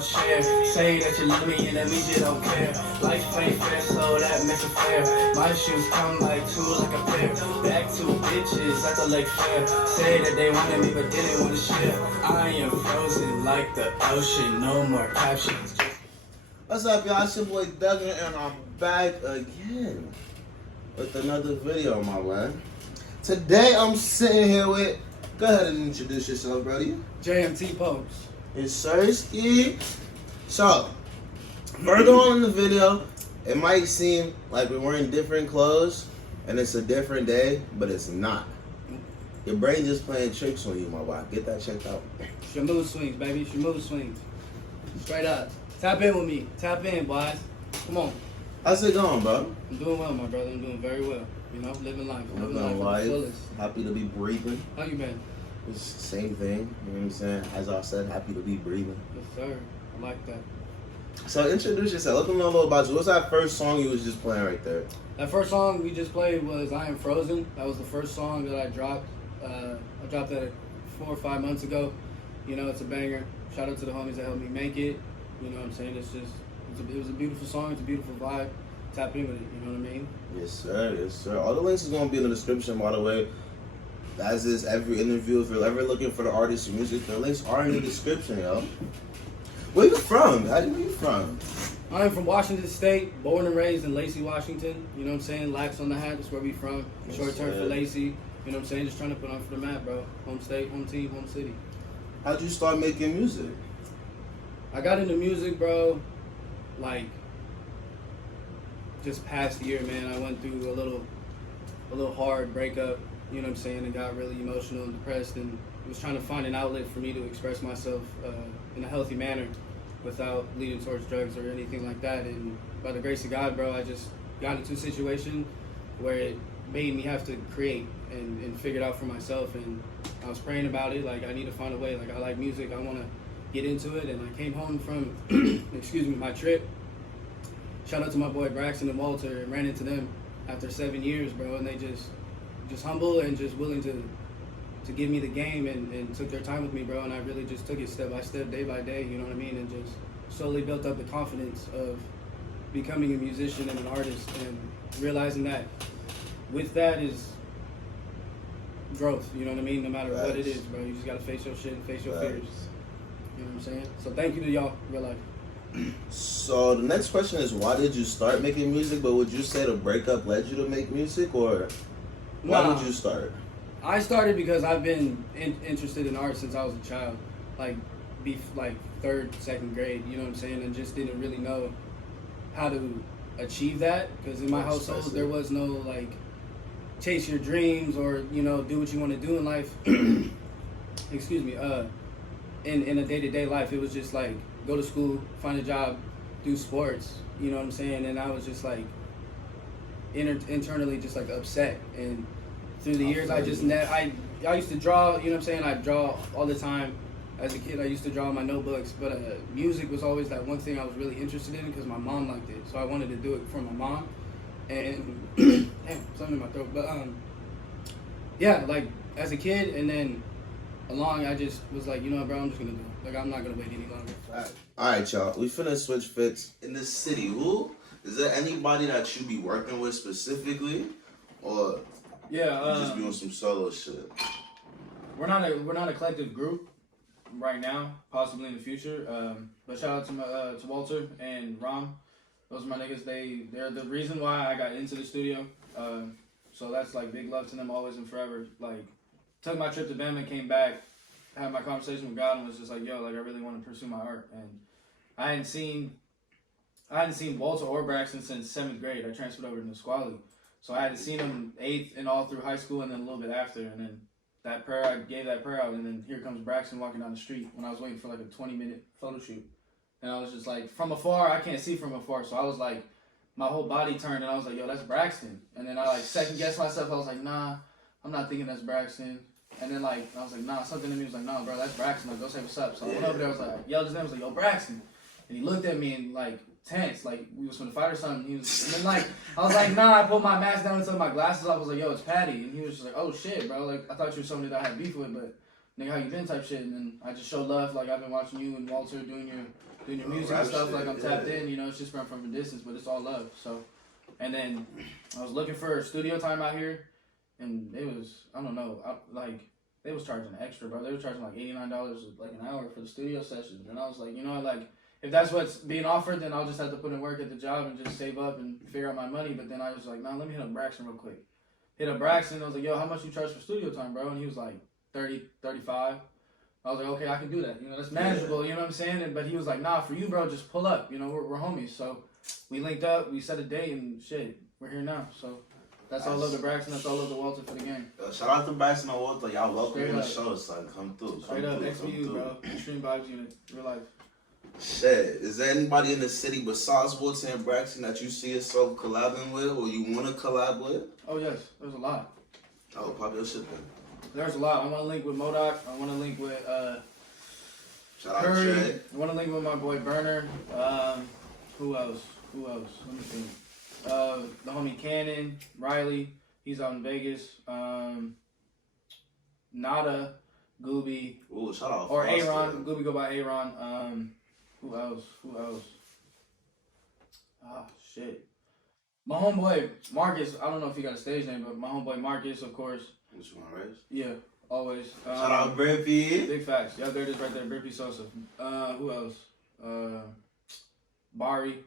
don't share. Say that you love me and that means you don't care. Life ain't fair, so that makes it fair. My shoes come like two, like a pair. Back to bitches at the lake fair. Say that they wanted me but didn't want to share. I am frozen like the ocean, no more captions. What's up, y'all? It's your boy Duggan, and I'm back again with another video, my man. Today I'm sitting here with, go ahead and introduce yourself, buddy. JM TPOKES. It's Sirski. So, further on in the video, it might seem like we're wearing different clothes and it's a different day, but it's not. Your brain just playing tricks on you, my boy. Get that checked out. It's your mood swings, baby. It's your mood swings. Straight up. Tap in with me. Tap in, boys. Come on. How's it going, bro? I'm doing well, my brother. I'm doing very well. You know, living life. Living life. Happy to be breathing. How you been? It's the same thing. You know what I'm saying? As I said, happy to be breathing. Yes, sir. I like that. So introduce yourself. Let them know a little about you. What's that first song you was just playing right there? That first song we just played was I Am Frozen. That was the first song that I dropped. I dropped that 4 or 5 months ago. You know, it's a banger. Shout out to the homies that helped me make it. You know what I'm saying? It was a beautiful song. It's a beautiful vibe. Tap in with it. You know what I mean? Yes, sir. Yes, sir. All the links is going to be in the description, by the way. As is every interview. If you're ever looking for the artist's music, the links are in the description, yo. Where you from? Where you from? I am from Washington State, born and raised in Lacey, Washington. You know what I'm saying? Lax on the hat. That's where we from. Yes, Short term sir. for Lacey. You know what I'm saying? Just trying to put on for the map, bro. Home state, home team, home city. How'd you start making music? I got into music, bro, like, just past year, man. I went through a little hard breakup, you know what I'm saying, and got really emotional and depressed, and was trying to find an outlet for me to express myself in a healthy manner without leading towards drugs or anything like that. And by the grace of God, bro, I just got into a situation where it made me have to create and figure it out for myself. And I was praying about it, like, I need to find a way. Like, I like music, I want to get into it. And I came home from, excuse me, my trip. Shout out to my boy Braxton and Walter, and ran into them after 7 years, bro. And they just humble and just willing to give me the game and took their time with me, bro. And I really just took it step by step, day by day, you know what I mean? And just slowly built up the confidence of becoming a musician and an artist, and realizing that with that is growth, you know what I mean? No matter what it is, bro. You just gotta face your shit and face your fears. You know what I'm saying? So thank you to y'all, real life. So the next question is, why did you start making music? But would you say the breakup led you to make music, or why did you start? I started because I've been interested in art since I was a child, like third, second grade, you know what I'm saying, and just didn't really know how to achieve that, because in my household there was no like chase your dreams or, you know, do what you want to do in life. Excuse me. In a day-to-day life, it was just like go to school, find a job, do sports, you know what I'm saying, and I was just like internally just like upset. And through the years, I used to draw, you know what I'm saying, I draw all the time. As a kid, I used to draw in my notebooks, but music was always that one thing I was really interested in because my mom liked it, so I wanted to do it for my mom. And damn, something in my throat. But yeah, like as a kid, and then along, I just was like, you know what, bro, I'm just gonna do it. Like, I'm not gonna wait any longer. All right, y'all. We finna switch fits. In this city, who is there anybody that you be working with specifically, or you just be on some solo shit? We're not a collective group right now, possibly in the future. But shout out to Walter and Rom. Those are my niggas. They're the reason why I got into the studio. So that's like big love to them always and forever. Like, took my trip to Bama, came back, had my conversation with God, and was just like, yo, like, I really want to pursue my art. And I hadn't seen Walter or Braxton since 7th grade. I transferred over to Nisqually. So I hadn't seen them 8th and all through high school, and then a little bit after. And then that prayer, I gave that prayer out, and then here comes Braxton walking down the street when I was waiting for like a 20-minute photo shoot. And I was just like, from afar, I can't see from afar. So I was like, my whole body turned, and I was like, yo, that's Braxton. And then I like second guessed myself. I was like, nah, I'm not thinking that's Braxton. And then like, I was like, nah, something in me was like, nah, bro, that's Braxton. Like, go say what's up. So I went over there, I was like, yelled his name, I was like, yo, Braxton. And he looked at me and like, tense, like we was gonna fight or something. And then like, I was like, nah, I put my mask down and took my glasses off. I was like, yo, it's Patty. And he was just like, oh shit, bro. Like, I thought you were somebody that I had beef with, but nigga, how you been type shit. And then I just show love, like I've been watching you and Walter doing your music and stuff. Shit, like I'm tapped in, you know, it's just from a distance, but it's all love. So, and then I was looking for studio time out here, and it was, I don't know, they was charging extra, bro. They were charging like $89 like an hour for the studio sessions. And I was like, you know, like, if that's what's being offered, then I'll just have to put in work at the job and just save up and figure out my money. But then I was like, nah, let me hit up Braxton real quick. Hit up Braxton. I was like, yo, how much you charge for studio time, bro? And he was like, 30, 35. I was like, okay, I can do that. You know, that's manageable. You know what I'm saying? But he was like, nah, for you, bro, just pull up. You know, we're homies. So we linked up. We set a date and shit. We're here now. So that's all love to Braxton. That's all love to Walter for the game. Yo, shout out to Braxton and Walter. Y'all welcome in the show, son. Come through. Straight up, XBU, bro. Extreme Vibes Unit. Real life. Shit, is there anybody in the city besides Walter and Braxton that you see yourself collabing with or you want to collab with? Oh, yes. There's a lot. Oh, pop your shit then. There's a lot. I want to link with MODOK. I want to link with Shout out Curry. Jay. I want to link with my boy Burner. Who else? Let me think. The homie Cannon, Riley. He's out in Vegas. Nada, Gooby. Ooh, shout out Or Foster. Aaron. Gooby go by Aaron. Who else? Ah, shit. My homeboy Marcus. I don't know if he got a stage name, but my homeboy Marcus, of course. Which one, right? Yeah, always. Shout out Brippy. Big facts. Yeah, there it is right there. Brippy Sosa. Who else? Bari.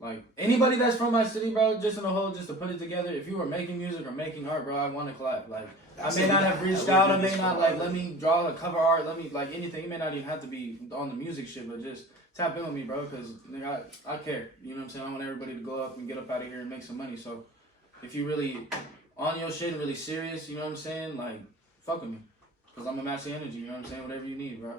Like, anybody that's from my city, bro, just in a whole, just to put it together, if you were making music or making art, bro, I want to collab. Like, I may not have reached out, I may not, like, let me draw a cover art, let me, like, anything. It may not even have to be on the music shit, but just tap in with me, bro, because, nigga, I care. You know what I'm saying? I want everybody to go up and get up out of here and make some money. So, if you really on your shit and really serious, you know what I'm saying? Like, fuck with me. Because I'm a match the energy, you know what I'm saying? Whatever you need, bro.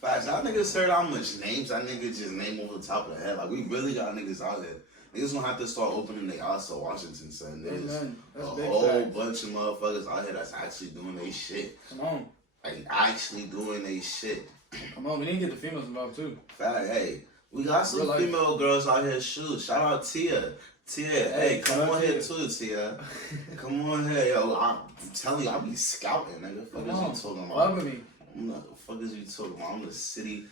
Facts, y'all niggas heard how much names that niggas just name over the top of the head. Like, we really got niggas out here. Niggas gonna have to start opening their eyes to Washington, son. There's a whole bunch of motherfuckers out here that's actually doing their shit. Come on. Like, actually doing their shit. Come on, we need to get the females involved, too. Fact, hey, we got some female girls out here, shoot. Shout out Tia. Tia, hey, come on here too, Tia. Come on here, yo. I'm telling you, I be scouting, nigga. Fuck is you talking about? Fuck with me. What the fuck is you talking about? I'm the city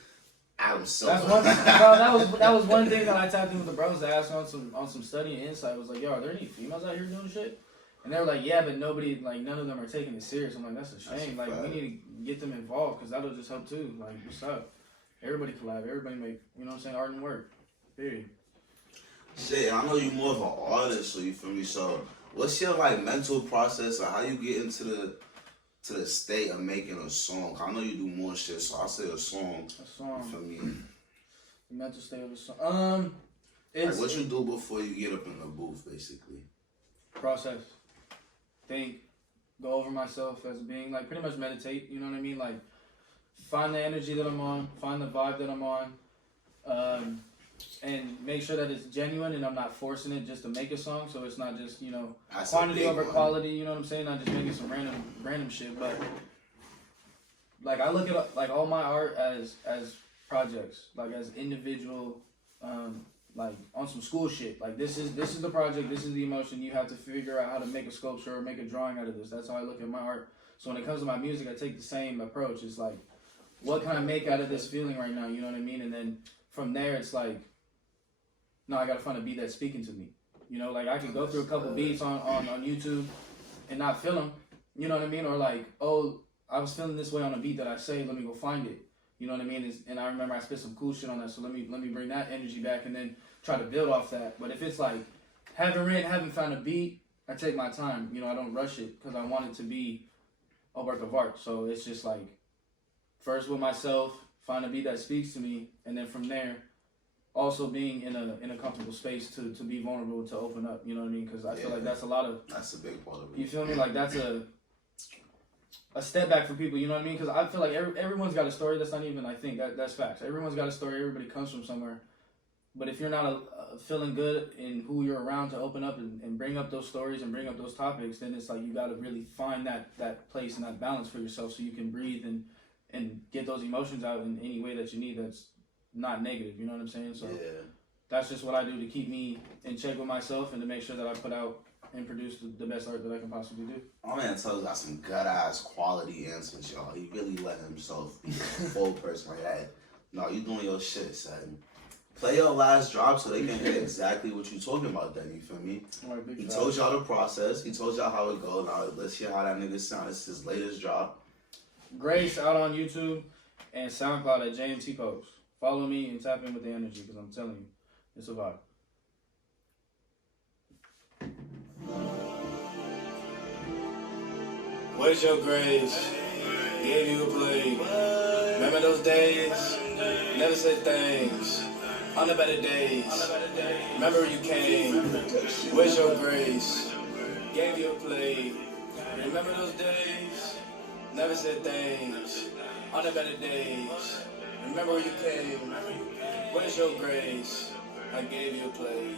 Adam Silver. Silver. That's that was one thing that I tapped in with the bros to ask on some study and insight. I was like, yo, are there any females out here doing shit? And they were like, yeah, but nobody, like, none of them are taking it serious. I'm like, that's a shame. Like, we need to get them involved because that'll just help too. Like, what's up? Everybody collab. Everybody make, you know what I'm saying, art and work. Period. Shit, I know you more of an artist, so you feel me? So, what's your, like, mental process or how you get into the state of making a song? I know you do more shit, so I'll say a song. A song. For me. The mental state of a song. It's like what you do before you get up in the booth, basically. Process. Think. Go over myself as being, like, pretty much meditate, you know what I mean? Like, find the energy that I'm on, find the vibe that I'm on, and make sure that it's genuine and I'm not forcing it just to make a song, so it's not just, you know, that's quantity over quality, you know what I'm saying? Not just making some random shit, but, like, I look at, like, all my art as projects, like, as individual, like, on some school shit. Like, this is the project, this is the emotion, you have to figure out how to make a sculpture or make a drawing out of this. That's how I look at my art. So when it comes to my music, I take the same approach. It's like, what can I make out of this feeling right now, you know what I mean? And then from there, it's like, no, I gotta find a beat that's speaking to me. You know, like, I can go through a couple beats on YouTube and not feel them, you know what I mean? Or like, oh, I was feeling this way on a beat that I say, let me go find it. You know what I mean? And I remember I spit some cool shit on that, so let me bring that energy back and then try to build off that. But if it's like, haven't found a beat, I take my time. You know, I don't rush it because I want it to be a work of art. So it's just like, first with myself, find a beat that speaks to me, and then from there, also being in a comfortable space to be vulnerable, to open up, you know what I mean? Because I feel like that's a big part of it. You feel me? Like, that's a step back for people, you know what I mean? Because I feel like everyone's got a story. That's not even, I think, that's facts. Everyone's got a story. Everybody comes from somewhere. But if you're not feeling good in who you're around to open up and bring up those stories and bring up those topics, then it's like you got to really find that place and that balance for yourself so you can breathe and get those emotions out in any way that you need that's not negative, you know what I'm saying? So that's just what I do to keep me in check with myself and to make sure that I put out and produce the best art that I can possibly do. My man Tubbs got some good ass quality answers, y'all. He really let himself be a full person like that. No, you doing your shit, son. Play your last drop so they can hear exactly what you talking about then, you feel me? He told y'all the process. He told y'all how it go. Now let's hear how that nigga sound. It's his latest drop. Grace out on YouTube and SoundCloud at JM TPOKES. Follow me and tap in with the energy because I'm telling you, it's a vibe. Where's your grace? Gave you a play. Remember those days? Never said thanks. On the better days. Remember you came. Where's your grace? Gave you a play. Remember those days? Never said thanks. On the better days. Remember where you came. Where's your grace? I gave you a play.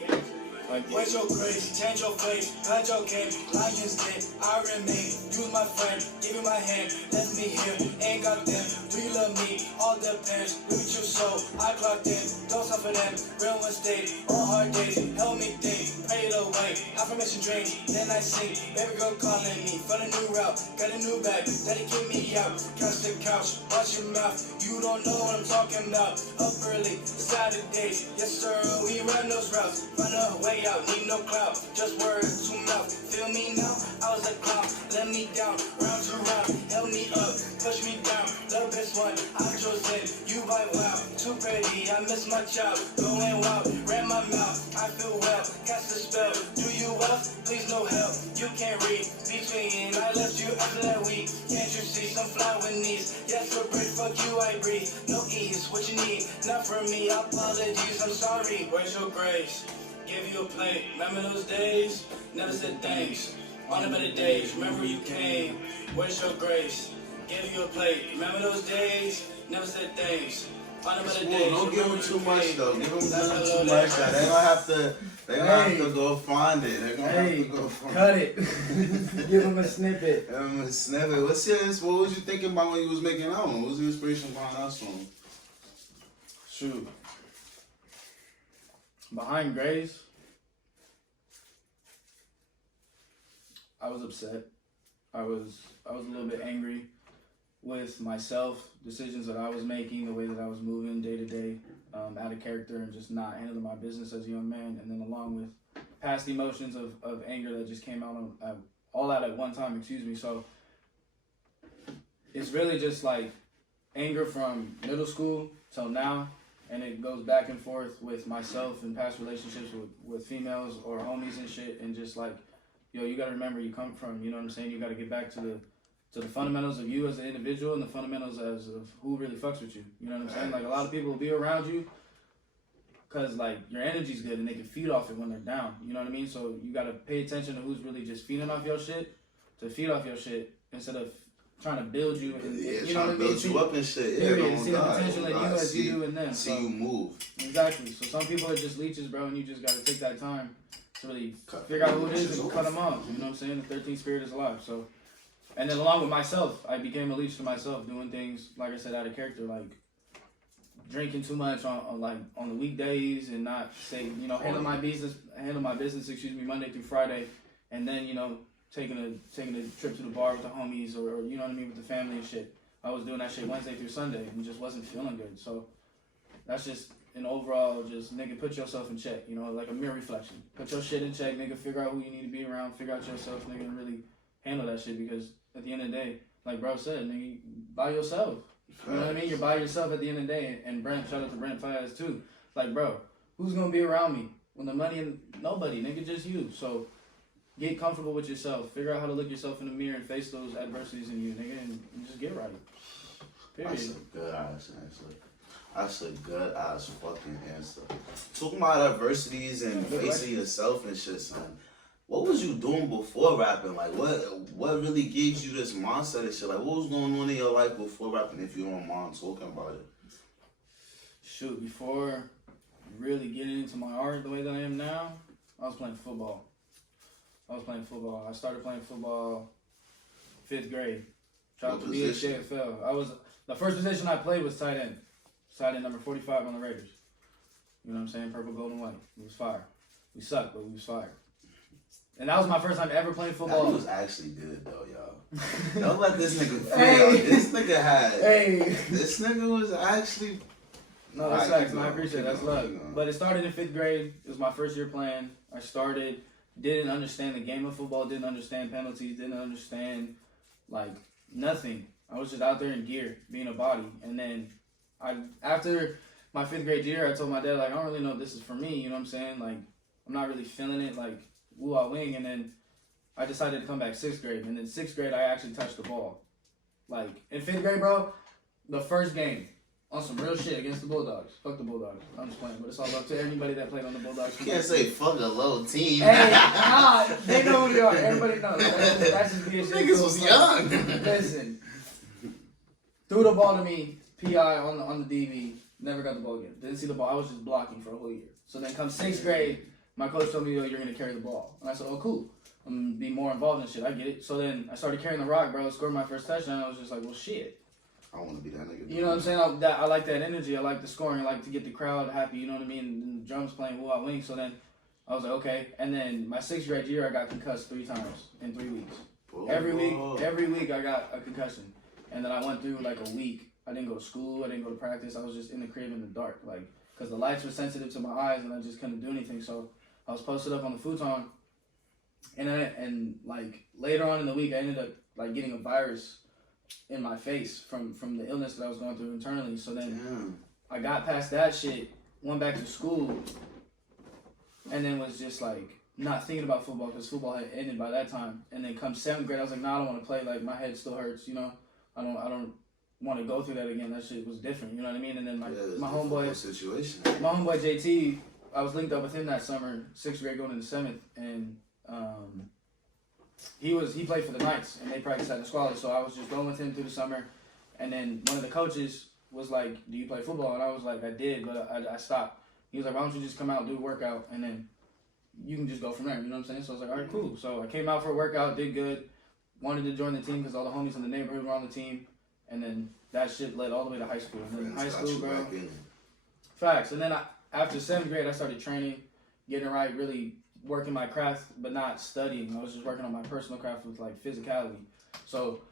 Where's your grace? Change your face. Hide your game. Lions dead. I remain. You my friend. Give you my hand. Left me here. Ain't got them. Do you love me? All depends. Look at you so. I clocked in. Don't suffer them. Real one stayed. On hard days. Help me think. Pray it away. Affirmation drink. Then I sing. Baby girl calling me. For the new route. Got a new bag. Daddy kick me out. Catch the couch. Watch your mouth. You don't know what I'm talking about. Up early. Saturdays. Yes sir. We run those routes. Find a way out, need no clout, just words to mouth. Feel me now? I was a clown, let me down, round to round, held me up, push me down. The best one, I chose it, you by wow. Too pretty, I miss my child, going wild, ran my mouth, I feel well, cast a spell. Do you well? Please no help, you can't read between. I left you after that week, can't you see some flower knees? Yes, for bread, fuck you, I breathe. No ease, what you need, not for me, apologies, I'm sorry. Where's your grace? Give you a plate. Remember those days? Never said thanks. On the better days, remember you came. Where's your grace? Give you a plate. Remember those days? Never said thanks. On the better days. Don't give them too much though. Give them too much. They gonna have to. They gonna have to go find it. They gonna have to go find cut it. Give them a snippet. Give them a snippet. What's yours? What was you thinking about when you was making that one? What was the inspiration behind that song? Shoot. Behind Grace, I was upset. I was a little bit angry with myself, decisions that I was making, the way that I was moving day to day, out of character and just not handling my business as a young man. And then along with past emotions of anger that just came out all out at one time, excuse me. So it's really just like anger from middle school till now. And it goes back and forth with myself and past relationships with females or homies and shit. And just like, yo, you gotta remember you come from, you know what I'm saying? You gotta get back to the fundamentals of you as an individual and the fundamentals of who really fucks with you. You know what I'm saying? Like a lot of people will be around you because like your energy's good and they can feed off it when they're down. You know what I mean? So you gotta pay attention to who's really just feeding off your shit instead of trying to build you and you know what I mean? Build you up and shit. Yeah, period. See the potential in you as you do in them. See you move. Exactly. So some people are just leeches, bro, and you just gotta take that time to really figure out who it is and cut them off. You know what I'm saying? The 13th spirit is alive. So, and then along with myself, I became a leech to myself, doing things like I said out of character, like drinking too much on the weekdays and not handle my business. Excuse me, Monday through Friday, and then taking a trip to the bar with the homies or you know what I mean, with the family and shit. I was doing that shit Wednesday through Sunday and just wasn't feeling good. So that's just an overall just nigga put yourself in check, like a mirror reflection. Put your shit in check, nigga, figure out who you need to be around, figure out yourself, nigga, and really handle that shit because at the end of the day, like bro said, nigga, by yourself. You know what I mean? You're by yourself at the end of the day. And Brent, shout out to Brent Faz too. Like, bro, who's gonna be around me when the money and nobody, nigga, just you. So get comfortable with yourself. Figure out how to look yourself in the mirror and face those adversities in you, nigga, and just get right. Period. That's a good ass answer. That's a good ass fucking answer. Talking about adversities and facing yourself and shit, son. What was you doing before rapping? Like, what really gives you this mindset and shit? Like, what was going on in your life before rapping, if you don't mind talking about it? Shoot, before really getting into my art the way that I am now, I was playing football. I started playing football 5th grade. Tried to be at JFL. The first position I played was tight end. Tight end number 45 on the Raiders. You know what I'm saying? Purple, gold, and white. It was fire. We sucked, but we was fire. And that was my first time ever playing football. That was actually good though, y'all. Don't let this nigga fool Hey. y'all. This nigga had. Hey. This nigga was actually. No, that's facts. I appreciate it. That's love. But it started in 5th grade. It was my first year playing. I started, didn't understand the game of football, didn't understand penalties, didn't understand, like, nothing. I was just out there in gear, being a body. And then after my 5th grade year, I told my dad, like, I don't really know if this is for me, you know what I'm saying? Like, I'm not really feeling it, like, woo out wing. And then I decided to come back 6th grade. And then 6th grade, I actually touched the ball. Like, in 5th grade, bro, the first game, on some real shit against the Bulldogs. Fuck the Bulldogs. I'm just playing, but it's all up to anybody that played on the Bulldogs. You can't say fuck a low team. Hey, nah, they know who they are. Everybody knows. That's just being shit. Niggas was young. Listen, threw the ball to me, PI on the DB, never got the ball again. Didn't see the ball. I was just blocking for a whole year. So then come 6th grade, my coach told me, yo, you're going to carry the ball. And I said, oh, cool. I'm going to be more involved in shit. I get it. So then I started carrying the rock, bro. Scored my first touchdown. I was just like, well, shit. I want to be that nigga. You know what I'm saying? I like that energy. I like the scoring. I like to get the crowd happy. You know what I mean? And the drums playing woo out wing. So then I was like, okay. And then my 6th grade year, I got concussed 3 times in 3 weeks. Whoa. Every week I got a concussion. And then I went through like a week. I didn't go to school. I didn't go to practice. I was just in the crib in the dark, like, because the lights were sensitive to my eyes and I just couldn't do anything. So I was posted up on the futon. And like later on in the week, I ended up like getting a virus in my face from the illness that I was going through internally. So then I got past that shit, went back to school, and then was just like not thinking about football because football had ended by that time. And then come 7th grade, I was like, nah, I don't want to play. Like my head still hurts, you know. I don't want to go through that again. That shit was different, you know what I mean? And then my homeboy situation. My homeboy JT, I was linked up with him that summer, 6th grade going into 7th, and he played for the Knights, and they practiced at the squad, so I was just going with him through the summer. And then one of the coaches was like, do you play football? And I was like, I did, but I stopped. He was like, why don't you just come out and do a workout, and then you can just go from there, you know what I'm saying? So I was like, all right, cool. So I came out for a workout, did good, wanted to join the team because all the homies in the neighborhood were on the team, and then that shit led all the way to high school. And then in high school, bro, facts. And then after 7th grade, I started training, getting it right, really working my craft, but not studying. I was just working on my personal craft with like physicality. So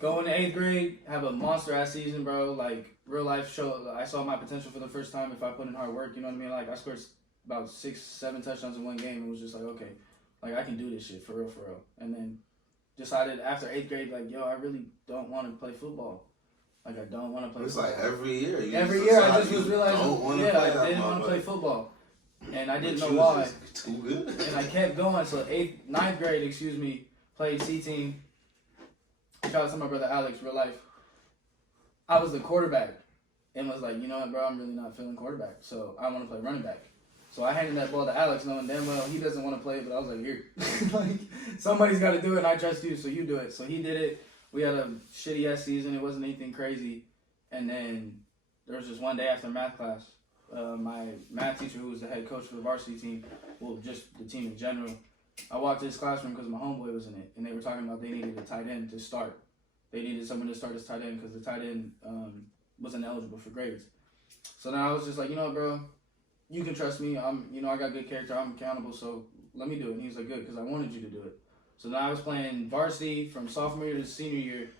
going to 8th grade, have a monster ass season, bro. Like real life show, I saw my potential for the first time if I put in hard work. You know what I mean? Like I scored about 6-7 touchdowns in one game. It was just like, okay, like I can do this shit for real. And then decided after 8th grade, like, yo, I really don't want to play football. Like I don't want to play football. It's like every year. Every year I just was realizing, I didn't want to play football. And I didn't know why. Too good. And I kept going. So 9th grade, played C team. Shout out to my brother Alex, real life. I was the quarterback and was like, you know what, bro, I'm really not feeling quarterback. So I want to play running back. So I handed that ball to Alex, knowing damn well he doesn't want to play it, but I was like, here. Like, somebody's got to do it, and I trust you, so you do it. So he did it. We had a shitty-ass season. It wasn't anything crazy. And then there was just one day after math class, my math teacher, who was the head coach for the varsity team, well, just the team in general, I walked to his classroom because my homeboy was in it, and they were talking about they needed a tight end to start. They needed someone to start as tight end because the tight end wasn't eligible for grades. So then I was just like, you know what, bro, you can trust me. I got good character. I'm accountable, so let me do it. And he was like, good, because I wanted you to do it. So then I was playing varsity from sophomore year to senior year,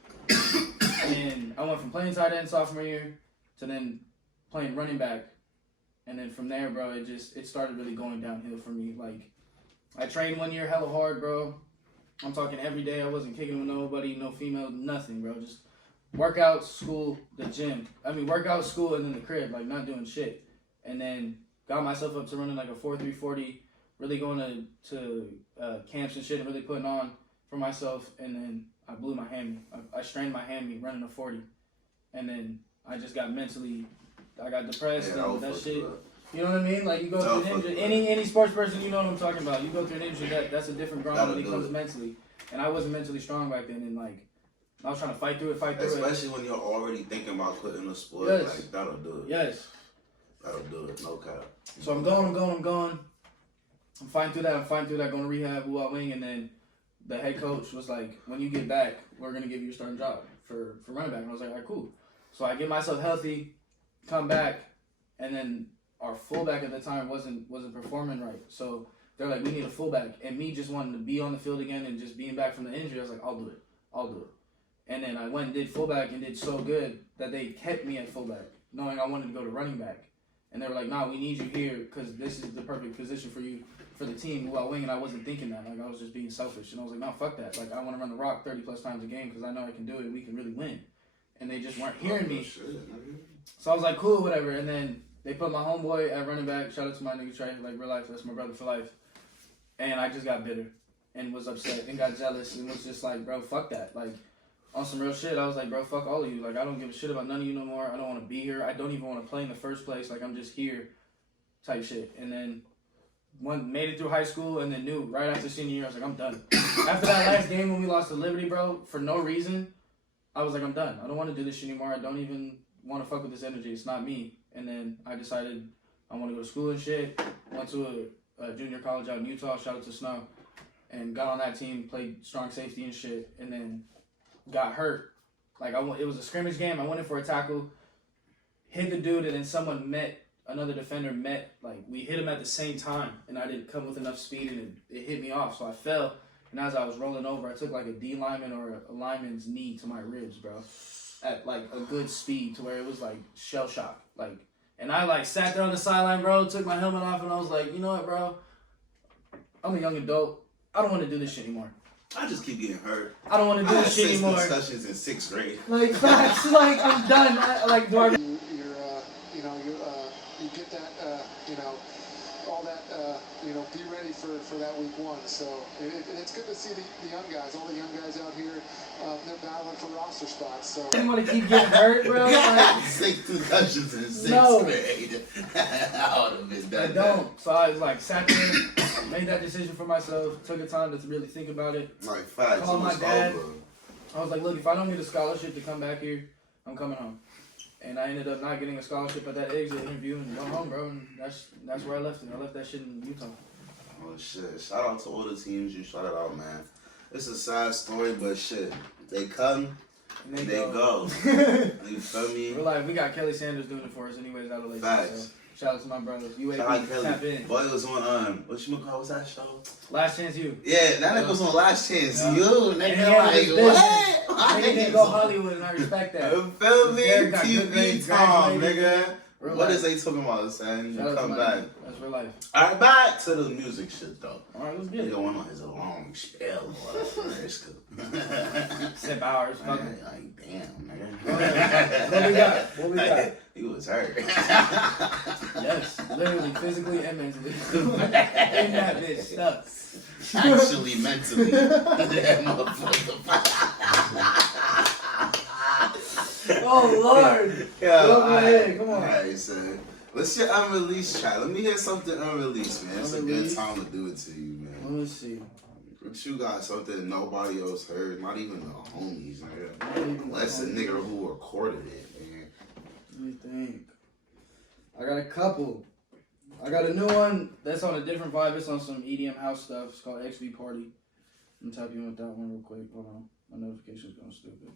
and I went from playing tight end sophomore year to then playing running back. And then from there, bro, it started really going downhill for me. Like, I trained 1 year hella hard, bro. I'm talking every day. I wasn't kicking with nobody, no female, nothing, bro. Just workout, school, the gym. Workout, school, and then the crib, like not doing shit. And then got myself up to running like a 4.340, really going to camps and shit and really putting on for myself. And then I blew my hammy. I strained my hammy running a 40. And then I just got I got depressed and that shit. You know what I mean? Like you go through an injury. Any sports person, you know what I'm talking about. You go through an injury, that's a different grind when it comes mentally. And I wasn't mentally strong back then, and like I was trying to fight through it. Especially when you're already thinking about quitting the sport. Yes. Like that'll do it. Yes. That'll do it. No cap. So I'm going. I'm fighting through that, going to rehab, wing, and then the head coach was like, when you get back, we're gonna give you a starting job for running back. And I was like, all right, cool. So I get myself healthy, come back, and then our fullback at the time wasn't performing right. So they're like, we need a fullback. And me just wanting to be on the field again and just being back from the injury, I was like, I'll do it. And then I went and did fullback and did so good that they kept me at fullback, knowing I wanted to go to running back. And they were like, nah, we need you here because this is the perfect position for you, for the team, move out wing. And I wasn't thinking that. Like, I was just being selfish. And I was like, no, fuck that. Like, I want to run the rock 30-plus times a game because I know I can do it and we can really win. And they just weren't hearing me. So I was like, cool, whatever. And then they put my homeboy at running back. Shout out to my nigga Trey, like real life. That's my brother for life. And I just got bitter and was upset and got jealous and was just like, bro, fuck that. Like, on some real shit, I was like, bro, fuck all of you. Like, I don't give a shit about none of you no more. I don't want to be here. I don't even want to play in the first place. Like, I'm just here type shit. And then made it through high school and then knew right after senior year, I was like, I'm done. After that last game when we lost to Liberty, bro, for no reason, I was like, I'm done. I don't want to do this shit anymore. I don't even want to fuck with this energy. It's not me. And then I decided I want to go to school and shit. Went to a junior college out in Utah. Shout out to Snow. And got on that team, played strong safety and shit. And then got hurt. Like, it was a scrimmage game. I went in for a tackle, hit the dude, and then another defender like, we hit him at the same time, and I didn't come with enough speed, and it hit me off, so I fell, and as I was rolling over, I took, like, a D lineman or a lineman's knee to my ribs, bro, at, like, a good speed to where it was, like, shell shock, like, and I, like, sat there on the sideline, bro, took my helmet off, and I was like, you know what, bro, I'm a young adult, I don't want to do this shit anymore. I just keep getting hurt. I don't want to do this shit anymore. I had 6 concussions in 6th grade. Like, facts, like, I'm done. You get that, all that, be ready for that week 1. So it's good to see the young guys, all the young guys out here, they're battling for roster spots. So I didn't want to keep getting hurt, bro. Like, 6 concussions in 6th grade. I would have been done. I don't. So I was like, sat there, made that decision for myself, took the time to really think about it. Like 5. Called my dad. I was like, look, if I don't get a scholarship to come back here, I'm coming home. And I ended up not getting a scholarship at that exit interview and going home, bro. And that's where I left it. I left that shit in Utah. Oh, shit. Shout out to all the teams you shouted out, man. It's a sad story, but shit. They come and they go. You feel me? We're like, we got Kelly Sanders doing it for us anyways out of Lacey. Facts. So shout out to my brothers. UAB, shout out Kelly. Tap in. Boy, it was on, what's that show? Last Chance U. Yeah, that nigga was on Last Chance U. Nigga, like, what? Nigga didn't go Hollywood, and I respect that. Feel me? TV time, nigga. Real what life. is they talking about, son? You Shout come back. That's real life. Alright, back to the music shit, though. Alright, let's get it. Going on his long spell. It's cool. 7 hours. Like, damn, nigga. What we got? He was hurt. Yes, literally, physically and mentally. In that bitch, stuck. Actually, mentally. That motherfucker. Oh, Lord. Yeah, Go ahead, come on. Alright, so what's your unreleased track? Let me hear something unreleased, man. It's a good time to do it to you, man. Let me see. But you got something nobody else heard, not even the homies, nigga. Unless the nigga who recorded it, man. Let me think. I got a couple. I got a new one that's on a different vibe. It's on some EDM house stuff. It's called XV Party. I'm typing in with that one real quick. Hold on. My notification's going stupid.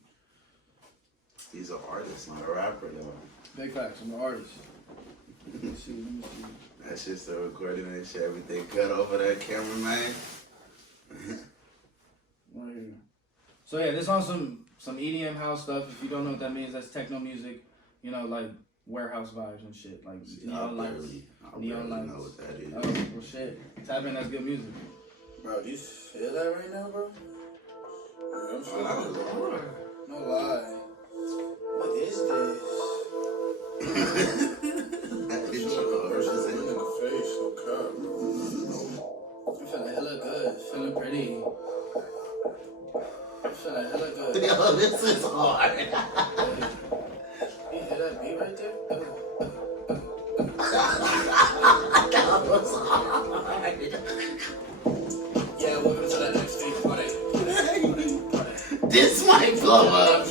He's an artist, not a rapper, though. Big facts. I'm an artist. Let me see. That's just the recording and shit. Everything cut over there, cameraman. Right here. So yeah, this on some EDM house stuff. If you don't know what that means, that's techno music. You know, like warehouse vibes and shit. Like neon lights. Neon lights. Know what that is. Oh, well shit. Tap in, that's good music. Bro, do you feel that right now, bro? Yeah, I'm feeling it. No lie. What is this? Versus in the face, no cap, bro. I'm feeling hella good. Feeling pretty. I'm feeling hella good. Yo, this is hard. You hear that beat right there? That was hard. Yeah, welcome to the next stage party. This might blow up.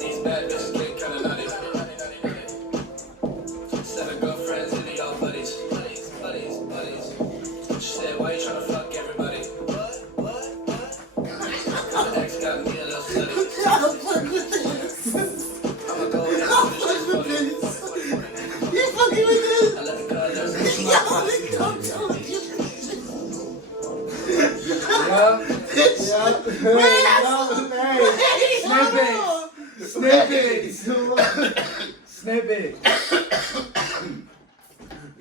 These bad bitches get kinda nutty. 7 girlfriends and they all buddies. She said, why you tryna fuck everybody? What? The ex got me a little slutty. I'ma go ahead and finish this. You fucking with this? I let the colors Snippet.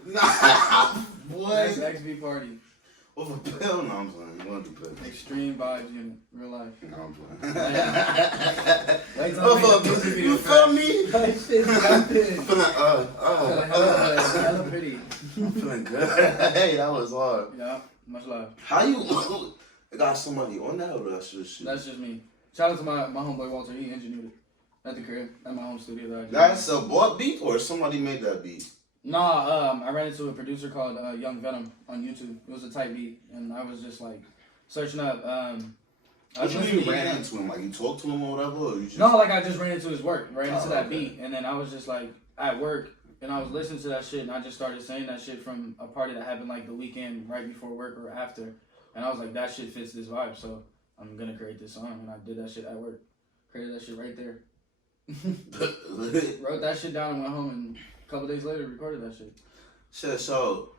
Nah, boy. Next XB party. With a pill? No, I'm playing. You want the pill? Extreme vibes in real life. No, I'm playing. You feel me? Like shit, I'm feeling Feeling, hella pretty. I'm feeling good. Hey, that was hard. Yeah, much love. How you got somebody on that or that's just shit? That's just me. Shout out to my homeboy Walter. He engineered it at the crib, at my home studio. That I That's a bought beat or somebody made that beat? Nah, I ran into a producer called Young Venom on YouTube. It was a tight beat, and I was just like searching up. What you mean you ran into him? Like you talked to him or whatever? Or you just... No, like I just ran into his work, ran into that beat, and then I was just like at work, and I was listening to that shit, and I just started saying that shit from a party that happened like the weekend right before work or after, and I was like, that shit fits this vibe, so I'm gonna create this song, and I did that shit at work, created that shit right there. Wrote that shit down and went home, and a couple days later recorded that shit. Shit, so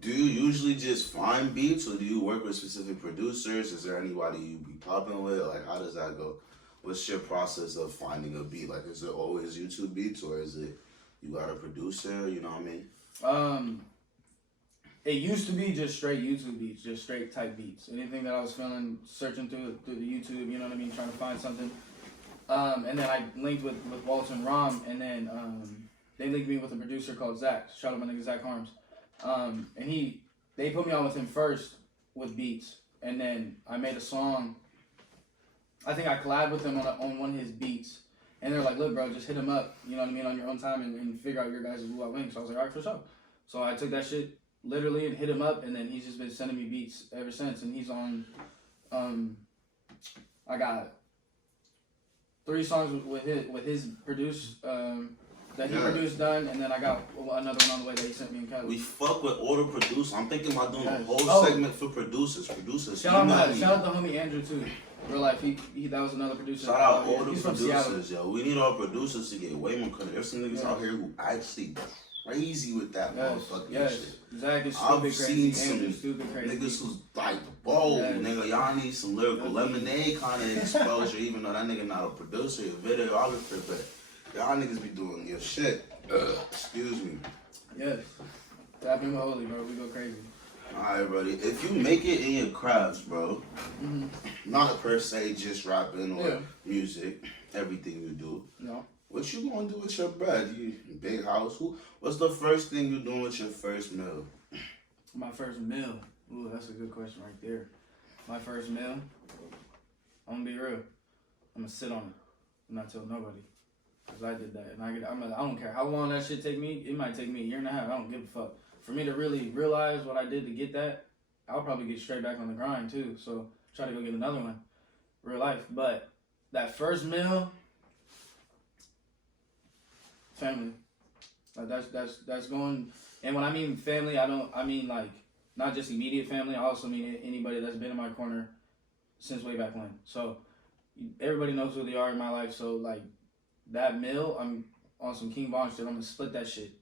do you usually just find beats or do you work with specific producers? Is there anybody you be popping with? Like, how does that go? What's your process of finding a beat? Like, is it always YouTube beats or is it you got a producer? You know what I mean? It used to be just straight YouTube beats, just straight type beats. Anything that I was feeling, searching through the YouTube, you know what I mean, trying to find something. And then I linked with Walter and Rom, and then they linked me with a producer called Zach. Shout out my nigga Zach Harms. And they put me on with him first with beats, and then I made a song. I think I collabed with him on one of his beats, and they're like, "Look, bro, just hit him up, you know what I mean, on your own time, and figure out your guys' woo-out wing." So I was like, "All right, for sure." So I took that shit literally and hit him up, and then he's just been sending me beats ever since. And he's on. I got 3 songs with his produce that he produced done, and then I got another one on the way that he sent me in Cali. We fuck with all the producers. I'm thinking about doing a whole segment for producers. Shout out the homie Andrew too. Real life, he that was another producer. Shout out all the He's from producers, yo. We need our producers to get way more credit. There's some niggas out here who actually crazy with that motherfucking shit. Zach is I've stupid seen crazy. some Andrew's stupid crazy. niggas who's like, whoa, nigga, y'all need some lyrical lemonade kind of exposure, even though that nigga not a producer, a videographer, but y'all niggas be doing your shit. Excuse me. Yes. Tap in with Holy, bro. We go crazy. Alright, buddy. If you make it in your crafts, bro, not per se just rapping or music, everything you do. No. What you gonna do with your bread? You big house? What's the first thing you doing with your first meal? My first meal. Ooh, that's a good question right there. My first meal. I'm gonna be real. I'm gonna sit on it and not tell nobody. Cause I did that, and I don't care how long that shit take me. It might take me a year and a half. I don't give a fuck. For me to really realize what I did to get that, I'll probably get straight back on the grind too. So try to go get another one, real life. But that first meal, family. Like that's going. And when I mean family, I mean like not just immediate family. I also mean anybody that's been in my corner since way back when. So everybody knows who they are in my life. So like that meal, I'm on some King Von shit. I'm gonna split that shit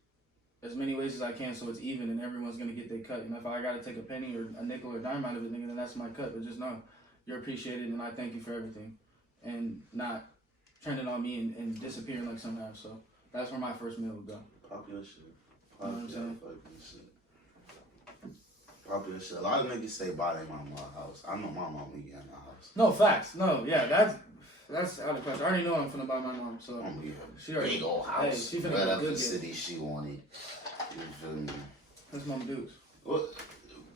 as many ways as I can so it's even and everyone's gonna get their cut. And if I gotta take a penny or a nickel or a dime out of it, nigga, then that's my cut. But just know you're appreciated and I thank you for everything. And not trending on me and disappearing like some have. So that's where my first meal would go. Popular shit. You know what I'm saying? Popular shit. A lot of niggas say buy their mama a house. I know my mama be getting a house. No, facts. No, yeah, that's out of question. I already know I'm finna buy my mom, so she already big old house. Hey, she finna whatever good city she wanted. You feel me? That's Mama Dukes. Well,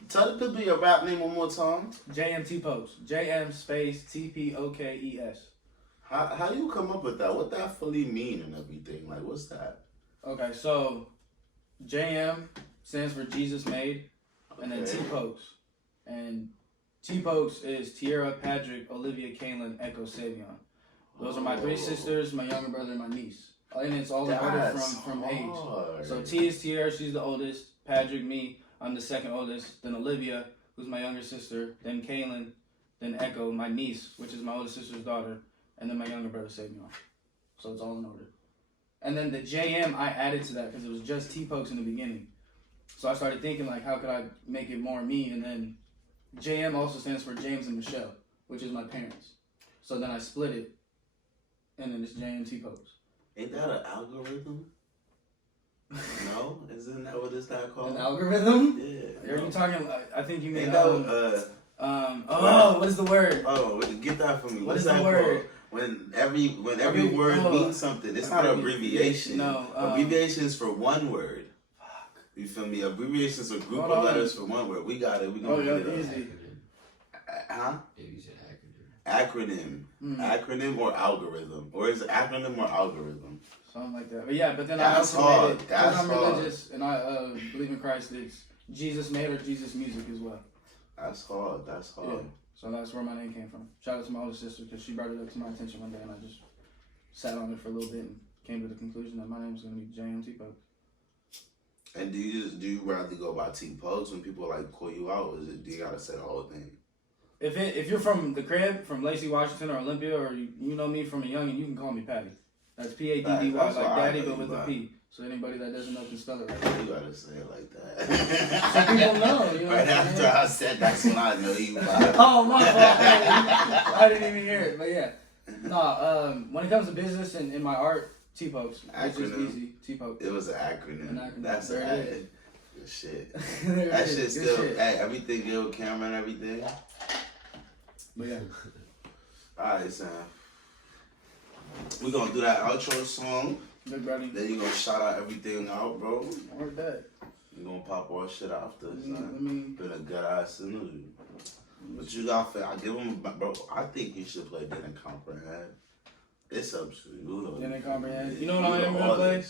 tell the people your rap name one more time. JM TPOKES. JM space TPOKES. How do you come up with that? What that fully mean and everything? Like, what's that? Okay, so JM stands for Jesus Made, and then TPOKES. And TPOKES is Tierra, Patrick, Olivia, Kaylin, Echo, Savion. Those are my 3 sisters, my younger brother, and my niece. And it's all in order from age. So T is Tierra, she's the oldest. Patrick, me, I'm the second oldest. Then Olivia, who's my younger sister. Then Kaylin. Then Echo, my niece, which is my older sister's daughter. And then my younger brother, Savion. So it's all in order. And then the JM, I added to that because it was just TPOKES in the beginning. So I started thinking, like, how could I make it more me? And then JM also stands for James and Michelle. which is my parents. So then I split it, and then it's JM TPOKES. Ain't that an algorithm? No, isn't that what it's that called? An algorithm? Yeah. Are you talking? I think you mean Ain't that what is the word? Oh, get that for me. What What's is that the word? called? When every word means something. It's not an abbreviation. No. Abbreviations for one word. Fuck. You feel me? Abbreviations are group Hold of on. letters for one word. We got it. We gonna Oh, get yeah, it up. easy. Huh? Maybe you said Acronym. Acronym or algorithm. Or is it acronym or algorithm? Something like that. But yeah, but then That's I also hard. made it, That's because I'm hard. religious and I believe in Christ, it's Jesus made or Jesus music as well. That's hard. That's hard. Yeah. So that's where my name came from. Shout out to my older sister because she brought it up to my attention one day and I just sat on it for a little bit and came to the conclusion that my name is going to be JM TPOKES. And do you rather go by TPOKES when people like call you out, or do you gotta say the whole thing? If you're from the crib, from Lacey, Washington, or Olympia, or you know me from a youngin', you can call me Patty. That's Paddy, That's like why I daddy, know but you with a by. P. So anybody that doesn't know can spell it right. You gotta say it like that. So people know, you know Right what I'm after saying? I said that's when I know you by. Oh, my fault. I didn't even hear it, but yeah. No, when it comes to business and in my art, TPOKES. It's just Acronym. easy. TPOKES. It was an acronym. An acronym. That's There it is. good shit. There That it is. shit's Good still, shit. hey, everything good with camera and everything. But yeah. Alright, Sam. We're gonna do that outro song. Good buddy. Then you gonna shout out everything out, bro. I heard that. You gonna pop all shit after. Let Son. me. Been a good ass interview. But you got, I give him, bro. I think you should play Didn't Comprehend. It's up to you. Didn't Comprehend. You know what I am gonna play?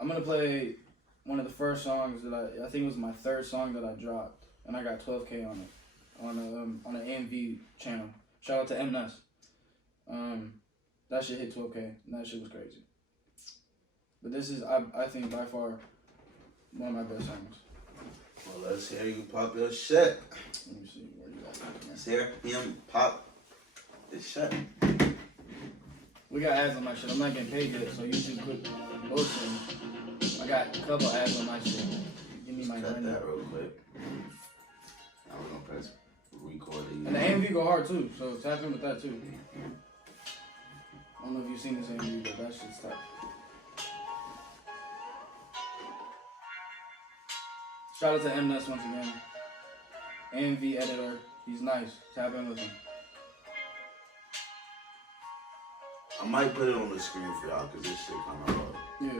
I'm gonna play one of the first songs that I think it was my third song that I dropped, and I got 12K on it on an AMV channel. Shout out to M Nuss. That shit hit 12K, and that shit was crazy. But this is, I think, by far one of my best songs. Well, let's hear you pop your shit. Let me see where you at. Let's hear him pop his shit. We got ads on my shit. I'm not getting paid yet, so you should quit bullshitting. I got a couple ads on my shit. Give me my Cut money. that real quick. Now we're gonna press record it. And the AMV go hard too, so tap in with that too. I don't know if you've seen this AMV, but that shit's tough. Shout out to M Nuss once again. AMV editor, he's nice. Tap in with him. I might put it on the screen for y'all because this shit kind of Yeah.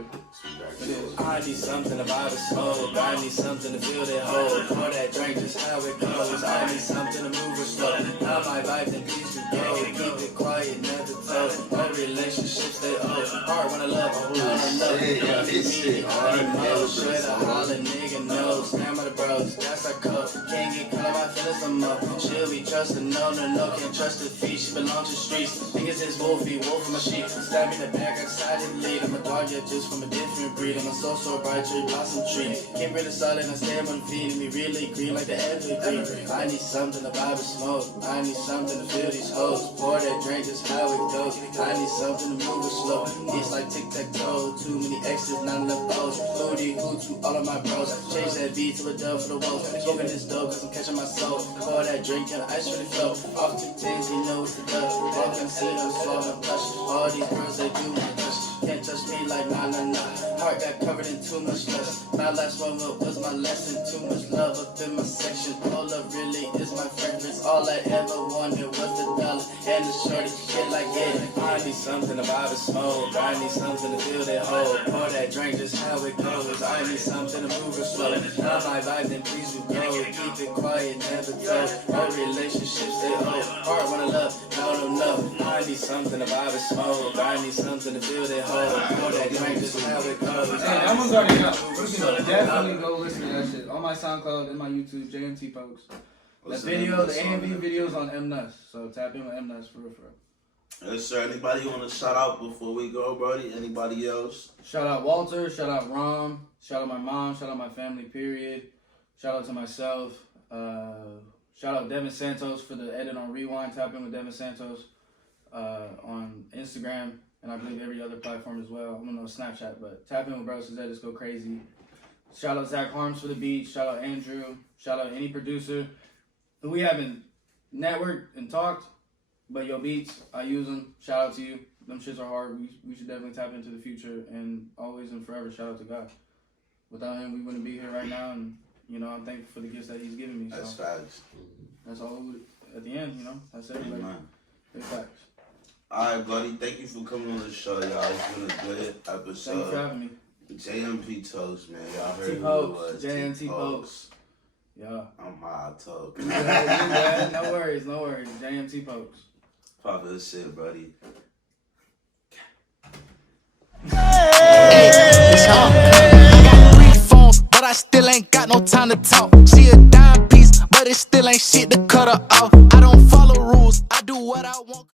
it is. I need something about the smoke. I need something to feel that hold. Pour that drink, just how it goes. I need something to move it slow. Now my life and peace to go. Keep it quiet, never toast. No relationships they owe. Hard when I love, I don't know. Yeah, this shit hard. Straight a holler, nigga knows. Stand by the bros, that's our code. Can't get caught up, I feel it some more. She'll be trusted, no, can't trust the feet. She belongs to the streets. Niggas is wolfy, wolf from my sheep. Stab me in the back, outside in the lead. I'm a dog, yeah, just from a different breed. I'm a so bright, cherry blossom tree. Keep really solid, I stand on feet. And me really green like the evergreen. I need something about the smoke. I need something to feel these hoes. Pour that drink, just how it goes. I need something to move it slow. It's like tic-tac-toe. Too many X's, not enough O's. Booty, hoo to all of my bros. Change that beat to a dub for the woes. Smoking this dope, cause I'm catching my soul. Pour that drink, and the ice really flow. Off 2 things, he knows the dust. All can see, I'm swallowing blush. All these girls, they do my touch. Can't touch me like nah. Heart got covered in too much lust. My last moment was my lesson. Too much love up in my section. All love really is my fragrance. All I ever wanted was the dollar and the shorty. Shit like it. I need something about the smoke. I need something to feel that hole. Pour that drink, just how it goes. I need something to move it slow. Now my life, then please you go. Keep it quiet, never go. No relationships they owe. Hard when I love, no. I need something about the smoke. I need something to feel that hole. Pour that drink, just how it goes. Hey, that one's already out. You can definitely go listen to that shit on my SoundCloud and my YouTube, JM TPOKES. The video, the AMV videos on M Nuss. So tap in with M Nuss for real. Yes, sir. Anybody you want to shout out before we go, Brody? Anybody else? Shout out Walter, shout out Rom, shout out my mom, shout out my family, period. Shout out to myself. Shout out Devin Santos for the edit on Rewind. Tap in with Devin Santos on Instagram. And I believe every other platform as well. I don't know Snapchat, but tap in with Bros Suzette, just go crazy. Shout out Zach Harms for the beat. Shout out Andrew. Shout out any producer who we haven't networked and talked. But your beats, I use them. Shout out to you. Them shits are hard. We should definitely tap into the future and always and forever shout out to God. Without him, we wouldn't be here right now. And, you know, I'm thankful for the gifts that he's given me. That's so facts. that's all at the end, you know. That's everybody. Big facts. Alright, buddy. Thank you for coming on the show, y'all. It's been a good episode. Thanks for having me. JMTPOKES, man. Y'all heard who it TPOKES. was. JMTPOKES. Yeah. I'm high top. Yeah, no worries. JMTPOKES. Pop this shit, buddy. I got 3 phones, but I still ain't got no time to talk. She a dime piece, but it still ain't shit to cut her off.